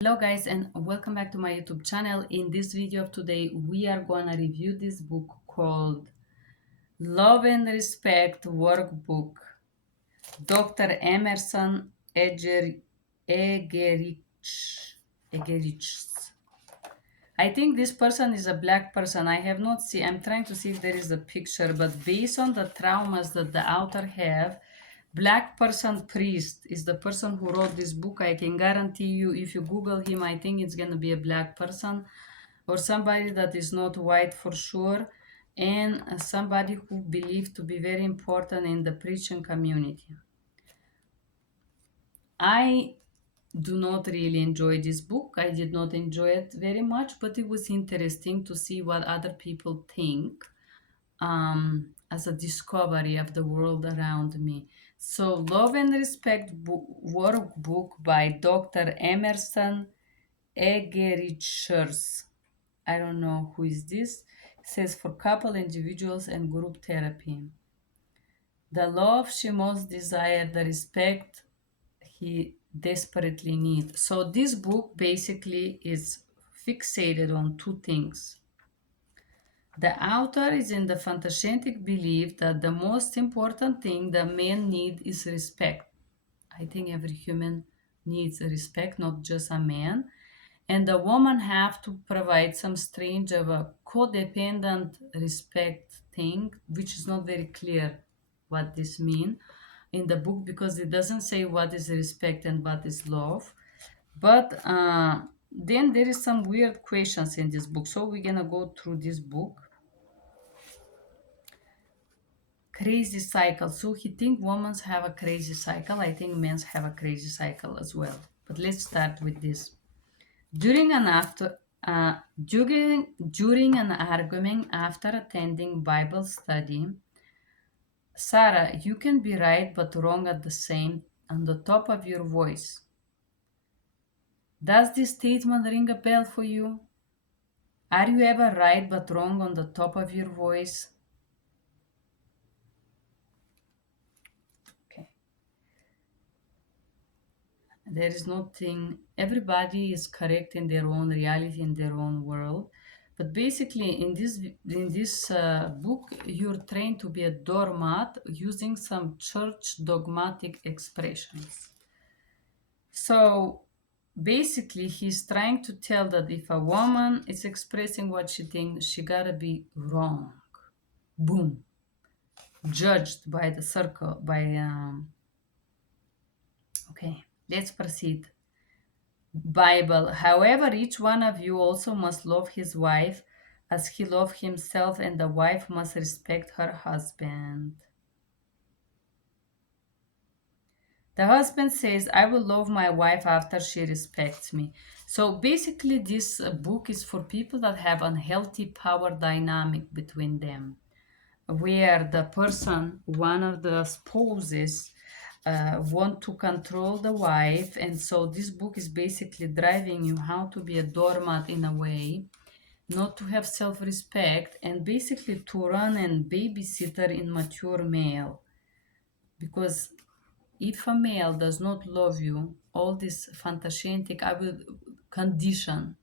Hello guys and welcome back to my YouTube channel. In this video of today we are gonna review this book called Love and Respect Workbook, Dr. Emerson Eggerichs. Eggerichs. I think this person is a black person. I have not seen, I'm trying to see if there is a picture, but based on the traumas that the author have, black person priest is the person who wrote this book. I can guarantee you, if you Google him, I think it's going to be a black person or somebody that is not white for sure, and somebody who believed to be very important in the preaching community. I do not really enjoy this book. I did not enjoy it very much, but it was interesting to see what other people think as a discovery of the world around me. So, Love and Respect Workbook by Dr. Emerson Eggerichs. I don't know who is this. It says for couple, individuals, and group therapy. The love she most desired, the respect he desperately needs. So this book basically is fixated on two things. The author is in the fantastic belief that the most important thing the man needs is respect. I think every human needs respect, not just a man. And the woman have to provide some strange of a codependent respect thing, which is not very clear what this means in the book because it doesn't say what is respect and what is love. But then there is some weird questions in this book. So we're gonna go through this book. Crazy cycle. So he think women have a crazy cycle. I think men have a crazy cycle as well. But let's start with this. During an after during an argument after attending Bible study, Sarah, you can be right but wrong at the same on the top of your voice. Does this statement ring a bell for you? Are you ever right but wrong on the top of your voice? Okay. There is nothing, everybody is correct in their own reality, in their own world. But basically, in this book, you're trained to be a doormat using some church dogmatic expressions. So basically, he's trying to tell that if a woman is expressing what she thinks, she gotta be wrong. Boom. Judged by the circle, by, okay, let's proceed. Bible. However, each one of you also must love his wife as he loved himself, and the wife must respect her husband. The husband says, I will love my wife after she respects me. So basically, this book is for people that have unhealthy power dynamic between them, where the person, one of the spouses, want to control the wife. And so this book is basically driving you how to be a doormat in a way, not to have self-respect, and basically to run and babysitter in mature male. Because if a male does not love you, all this fantastic, I will condition.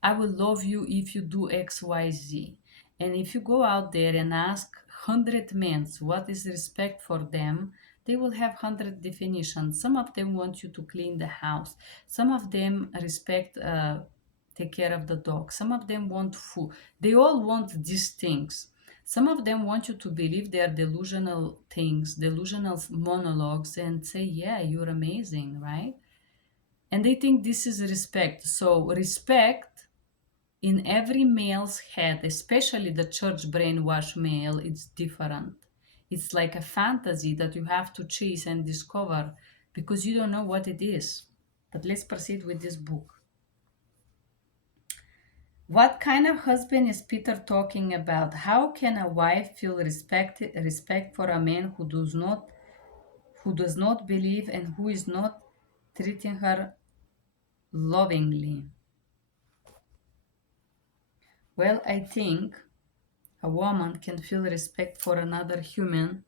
I will love you if you do X, Y, Z. And if you go out there and ask 100 men what is respect for them, they will have 100 definitions. Some of them want you to clean the house. Some of them respect, take care of the dog. Some of them want food. They all want these things. Some of them want you to believe they are delusional things, delusional monologues, and say, yeah, you're amazing, right? And they think this is respect. So respect in every male's head, especially the church brainwashed male, it's different. It's like a fantasy that you have to chase and discover because you don't know what it is. But let's proceed with this book. What kind of husband is Peter talking about? How can a wife feel respect for a man who does not believe and who is not treating her lovingly? Well, I think a woman can feel respect for another human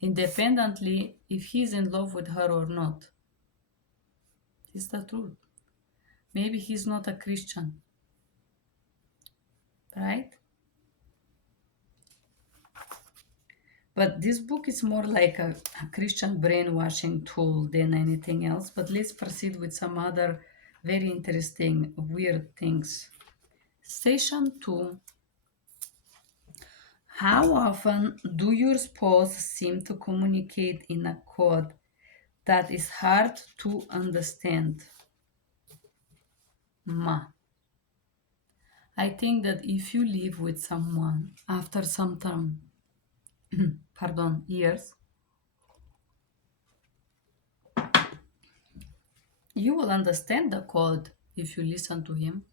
independently if he's in love with her or not. It's the truth. Maybe he's not a Christian, right? But this book is more like a Christian brainwashing tool than anything else. But let's proceed with some other very interesting, weird things. Session 2. How often do your spouse seem to communicate in a code that is hard to understand? Ma. I think that if you live with someone after some time, years, you will understand the code if you listen to him.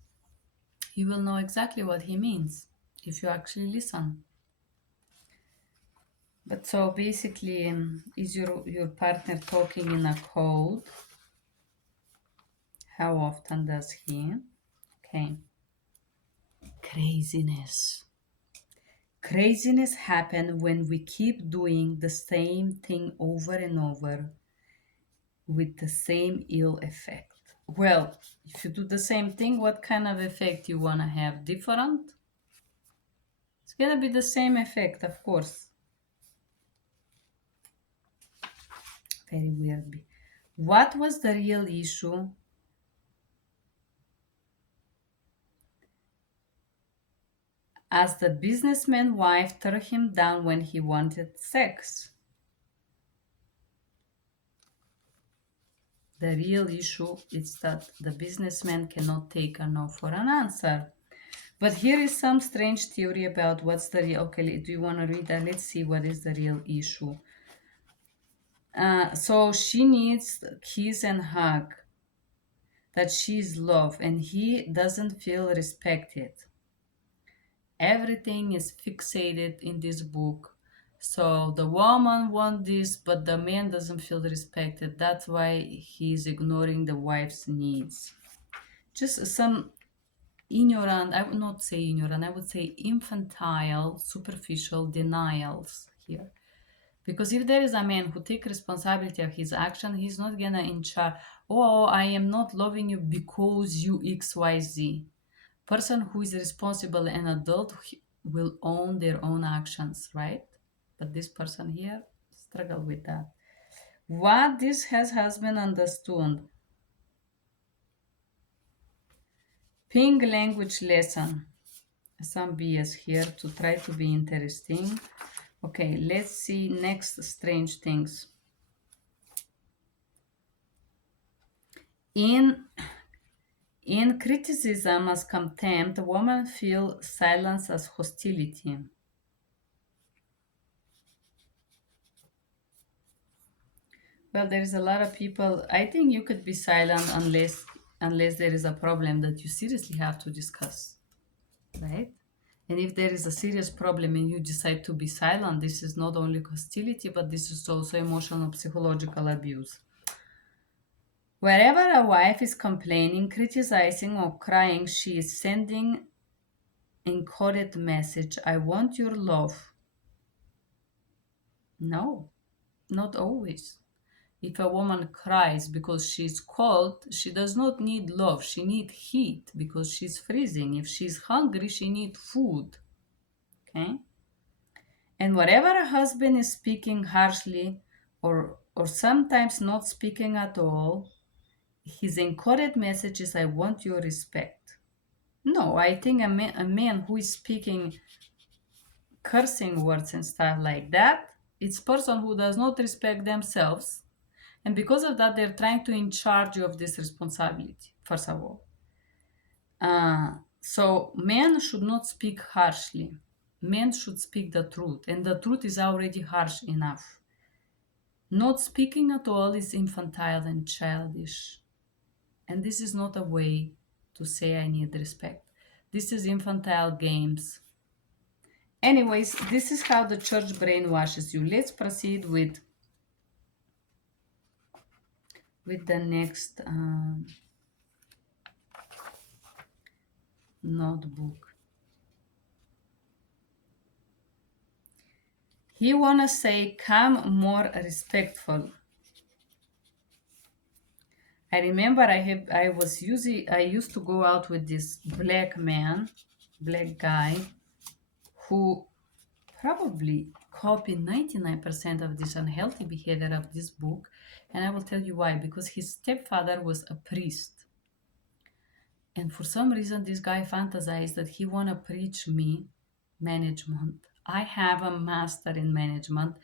You will know exactly what he means if you actually listen. But so basically, is your partner talking in a code? How often does he? Okay. Craziness. Craziness happens when we keep doing the same thing over and over with the same ill effect. Well, if you do the same thing, what kind of effect you want to have? Different? It's going to be the same effect, of course. Very weird. What was the real issue? As the businessman's wife turned him down when he wanted sex. The real issue is that the businessman cannot take a no for an answer. But here is some strange theory about what's the real... Okay, do you want to read that? Let's see what is the real issue. So she needs kiss and hug, that she is loved, and he doesn't feel respected. Everything is fixated in this book. So the woman wants this, but the man doesn't feel respected. That's why he's ignoring the wife's needs. Just some ignorant, I would not say ignorant, I would say infantile, superficial denials here. Because if there is a man who takes responsibility of his action, he's not gonna in charge. Oh, I am not loving you because you XYZ. Person who is responsible and adult will own their own actions, right? But this person here struggle with that. What this has husband understood? Ping language lesson. Some BS here to try to be interesting. Okay, let's see next strange things. In criticism as contempt, women feel silence as hostility. Well, there is a lot of people. I think you could be silent unless there is a problem that you seriously have to discuss, right? And if there is a serious problem and you decide to be silent, this is not only hostility, but this is also emotional psychological abuse. Wherever a wife is complaining, criticizing, or crying, she is sending encoded message, I want your love. No, not always. If a woman cries because she's cold, she does not need love. She needs heat because she's freezing. If she's hungry, she needs food. Okay? And wherever a husband is speaking harshly or sometimes not speaking at all, his encoded message is, I want your respect. No, I think a man who is speaking cursing words and stuff like that, it's person who does not respect themselves. And because of that, they're trying to in charge of this responsibility, first of all. So men should not speak harshly. Men should speak the truth, and the truth is already harsh enough. Not speaking at all is infantile and childish. And this is not a way to say I need respect. This is infantile games. Anyways, this is how the church brainwashes you. Let's proceed with the next notebook. He wanna say, come more respectful. I remember I used to go out with this black guy who probably copied 99% of this unhealthy behavior of this book. And I will tell you why. Because his stepfather was a priest. And for some reason, this guy fantasized that he want to preach me management. I have a master in management.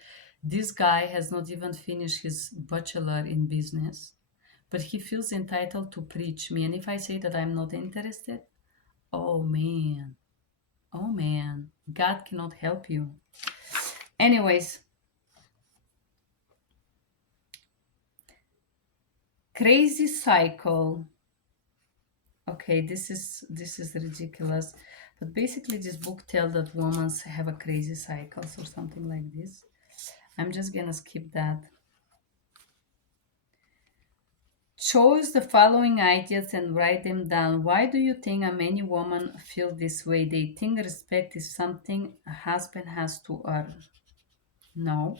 This guy has not even finished his bachelor in business, but he feels entitled to preach me. And if I say that I'm not interested, oh man, oh man, God cannot help you. Anyways, crazy cycle. Okay, this is ridiculous. But basically this book tells that women have a crazy cycles or something like this. I'm just gonna skip that. Choose the following ideas and write them down. Why do you think many women feel this way? They think respect is something a husband has to earn. No,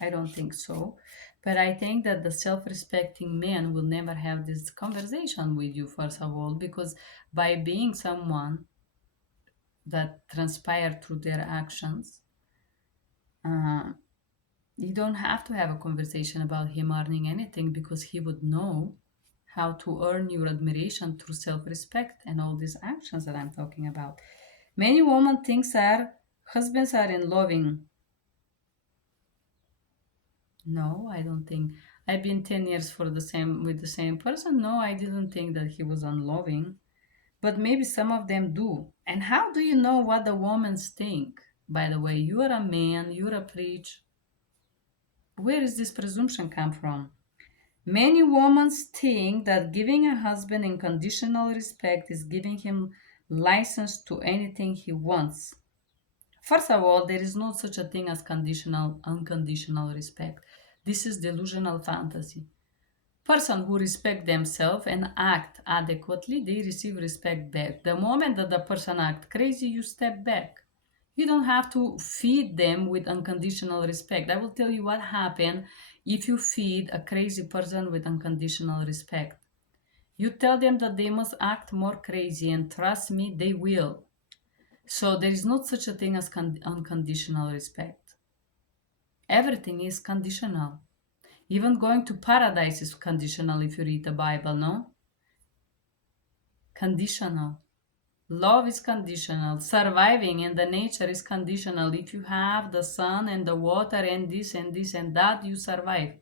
I don't think so. But I think that the self respecting man will never have this conversation with you, first of all, because by being someone that transpire through their actions, uh, you don't have to have a conversation about him earning anything because he would know how to earn your admiration through self-respect and all these actions that I'm talking about. Many women think that husbands are in loving. No, I don't think. I've been 10 years for the same with the same person. No, I didn't think that he was unloving. But maybe some of them do. And how do you know what the women think? By the way, you are a man, you're a preach. Where is this presumption come from? Many women think that giving a husband unconditional respect is giving him license to anything he wants. First of all, there is no such a thing as unconditional respect. This is delusional fantasy. Person who respect themselves and act adequately, they receive respect back. The moment that the person act crazy, you step back. You don't have to feed them with unconditional respect. I will tell you what happens if you feed a crazy person with unconditional respect. You tell them that they must act more crazy, and trust me, they will. So there is not such a thing as unconditional respect. Everything is conditional. Even going to paradise is conditional if you read the Bible, no? Conditional. Love is conditional. Surviving in the nature is conditional. If you have the sun and the water and this and this and that, you survive.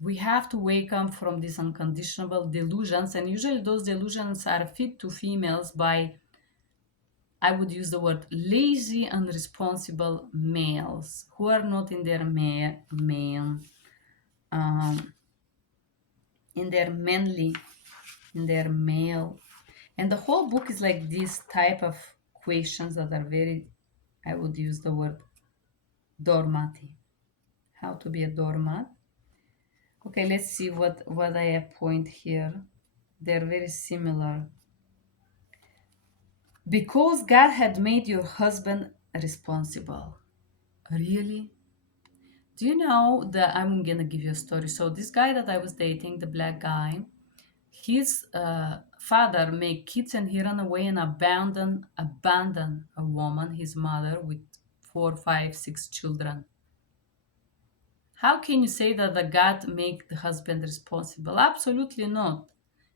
We have to wake up from these unconditional delusions, and usually those delusions are fed to females by, I would use the word, lazy, unresponsible males who are not in their um, in their manly, in their male. And the whole book is like this type of questions that are very, I would use the word doormatty. How to be a doormat. Okay, let's see what I appoint here. They're very similar. Because God had made your husband responsible. Really? Do you know that I'm gonna give you a story? So this guy that I was dating, the black guy, his father made kids and he ran away and abandoned a woman, his mother, with 4, 5, 6 children. How can you say that the God make the husband responsible? Absolutely not.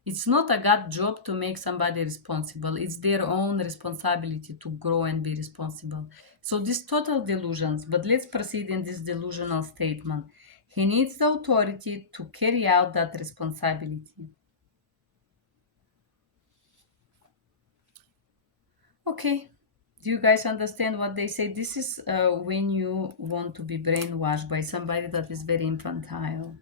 It's not a God job to make somebody responsible. It's their own responsibility to grow and be responsible. So these total delusions, but let's proceed in this delusional statement. He needs the authority to carry out that responsibility. Okay. Do you guys understand what they say? This is when you want to be brainwashed by somebody that is very infantile.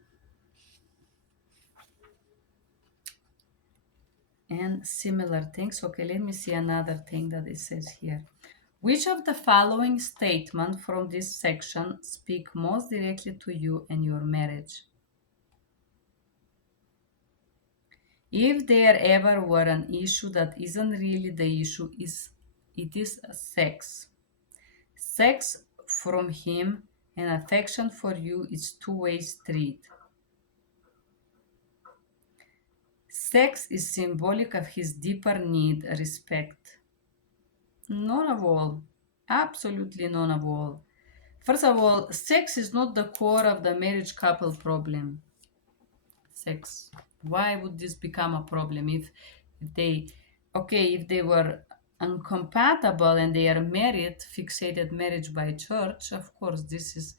And similar things. Okay, let me see another thing that it says here. Which of the following statements from this section speak most directly to you and your marriage? If there ever were an issue that isn't really the issue, it is sex. Sex from him and affection for you is two-way street. Sex is symbolic of his deeper need, respect. None of all. Absolutely none of all. First of all, sex is not the core of the marriage couple problem. Sex. Why would this become a problem if they, okay, if they were incompatible and they are married, fixated marriage by church, of course, this is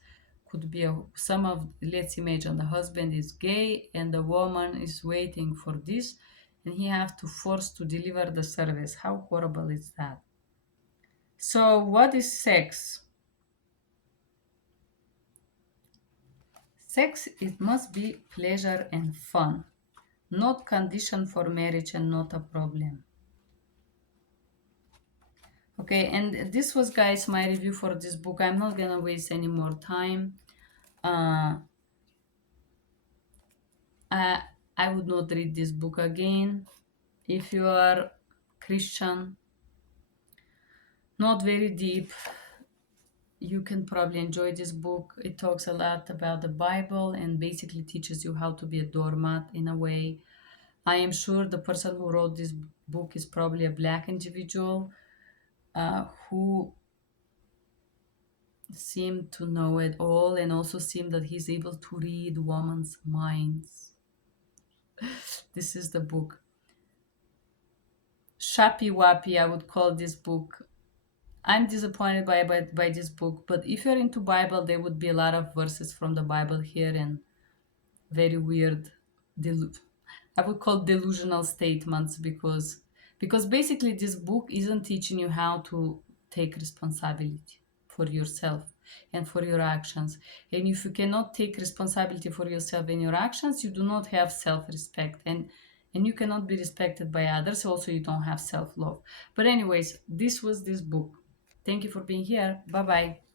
could be some of, let's imagine the husband is gay and the woman is waiting for this and he have to force to deliver the service. How horrible is that? So what is sex? Sex, it must be pleasure and fun, not condition for marriage and not a problem. Okay, and this was, guys, my review for this book. I'm not gonna waste any more time. uh, I, I would not read this book again. If you are Christian, not very deep, you can probably enjoy this book. It talks a lot about the Bible and basically teaches you how to be a doormat in a way. I am sure the person who wrote this book is probably a black individual who seemed to know it all and also seemed that he's able to read women's minds. This is the book. Shappy Wappy, I would call this book. I'm disappointed by this book, but if you're into Bible, there would be a lot of verses from the Bible here and very weird, I would call delusional statements because basically this book isn't teaching you how to take responsibility for yourself and for your actions. And if you cannot take responsibility for yourself and your actions, you do not have self-respect and you cannot be respected by others. Also, you don't have self-love. But anyways, this was this book. Thank you for being here. Bye bye.